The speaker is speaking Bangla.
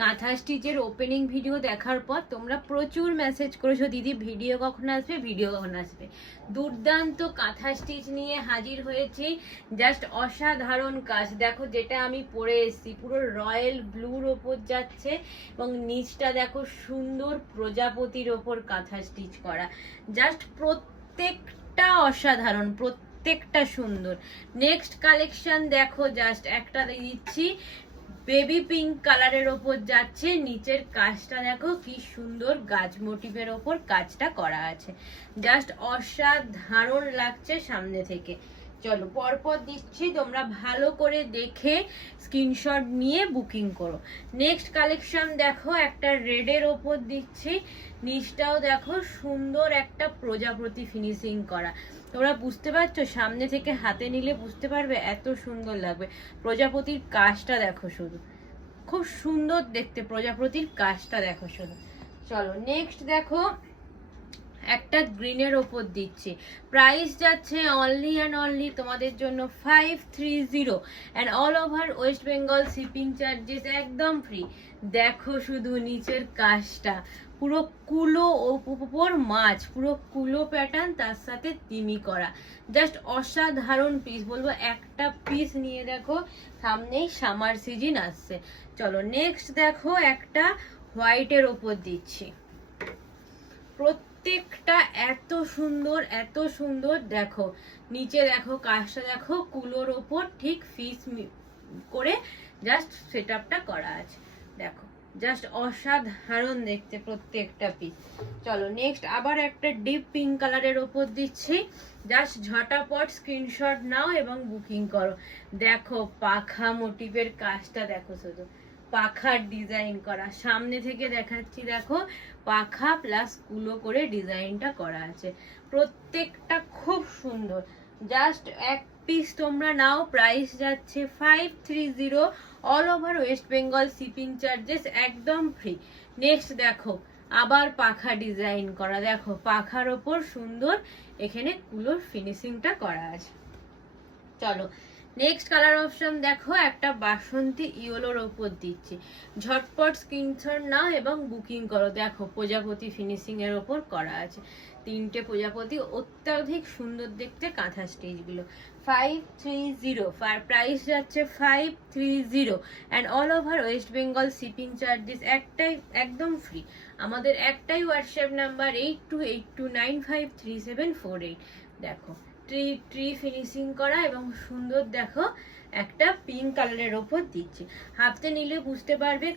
কাঁথা স্টিচের ওপেনিং ভিডিও দেখার পর তোমরা প্রচুর মেসেজ করেছো, দিদি ভিডিও কখন আসবে, ভিডিও কখন আসবে। দুর্দান্ত কাঁথা স্টিচ নিয়ে হাজির হয়েছি। জাস্ট অসাধারণ কাজ দেখো, যেটা আমি পরে এসেছি পুরো রয়্যাল ব্লুর ওপর যাচ্ছে এবং নিচটা দেখো সুন্দর প্রজাপতির ওপর কাঁথা স্টিচ করা। জাস্ট প্রত্যেকটা অসাধারণ, প্রত্যেকটা সুন্দর। নেক্সট কালেকশন দেখো, জাস্ট একটা দিচ্ছি বেবি পিঙ্ক কালারের ওপর যাচ্ছে, নিচের কাজটা দেখো কি সুন্দর গাছ মোটিভের ওপর কাজটা করা আছে। জাস্ট অসাধারণ লাগছে সামনে থেকে। চলো পরপর দিচ্ছি, তোমরা ভালো করে দেখে স্ক্রিনশট নিয়ে বুকিং করো। নেক্সট কালেকশন দেখো, একটা রেডের ওপর দিচ্ছি, নিচটাও দেখো সুন্দর একটা প্রজাপতি ফিনিশিং করা। তোমরা বুঝতে পারছো, সামনে থেকে হাতে নিলে বুঝতে পারবে এত সুন্দর লাগবে। প্রজাপতির কাজটা দেখো শুধু, খুব সুন্দর দেখতে প্রজাপতির কাজটা দেখো শুধু। চলো নেক্সট দেখো, একটা গ্রিনের ওপর দিচ্ছি, প্রাইস যাচ্ছে অনলি অ্যান্ড অনলি তোমাদের জন্য 530 and all over West Bengal shipping charges একদম ফ্রি। দেখো শুধু নিচের কাজটা পুরো কুলো ওপর মাছ, পুরো কুলো প্যাটার্ন, তার সাথে তিমি করা। জাস্ট অসাধারণ পিস, বলবো একটা পিস নিয়ে দেখো, সামনেই সামার সিজন আসছে। চলো নেক্সট দেখো, একটা হোয়াইটের ওপর দিচ্ছি, প্রত্যেকটা এত সুন্দর এত সুন্দর। দেখো নিচে দেখো কাজটা দেখো কুলোর ওপর ঠিক ফিস করে জাস্ট সেট আপটা করা আছে। দেখো জাস্ট অসাধারণ দেখতে প্রত্যেকটা পিস। চলো নেক্সট আবার একটা ডিপ পিঙ্ক কালারের ওপর দিচ্ছি, জাস্ট ঝটাপট স্ক্রিনশট নাও এবং বুকিং করো। দেখো পাখা মোটিভের কাজটা দেখো শুধু, পাখার ডিজাইন করা, সামনে থেকে দেখাচ্ছি দেখো পাখা প্লাস কুলো করে ডিজাইনটা করা আছে। প্রত্যেকটা খুব সুন্দর। জাস্ট এক পিস তোমরা নাও, প্রাইস যাচ্ছে 530, all over West Bengal shipping charges একদম ফ্রি। নেক্সট দেখো আবার পাখা ডিজাইন করা, দেখো পাখার ওপর সুন্দর এখানে কুলোর ফিনিশিংটা করা আছে। চলো নেক্সট কালার অপশন দেখো, একটা বাসন্তী ইয়েলোর ওপর দিচ্ছি, ঝটপট স্ক্রিনশট নাও এবং বুকিং করো। দেখো প্রজাপতি ফিনিশিং এর ওপর করা আছে, তিনটে প্রজাপতি, অত্যাধিক সুন্দর দেখতে কাঁথা স্টিচ গুলো। 530, প্রাইস যাচ্ছে 530 and all over West Bengal shipping charges একটাই একদম ফ্রি। আমাদের একটাই হোয়াটসঅ্যাপ নাম্বার 8282953748। দেখো ট্রি ফিনিশিং করা এবং সুন্দর দেখো একটা পিঙ্ক কালারের ওপর দিচ্ছি। হাতে নিলে বুঝতে পারবে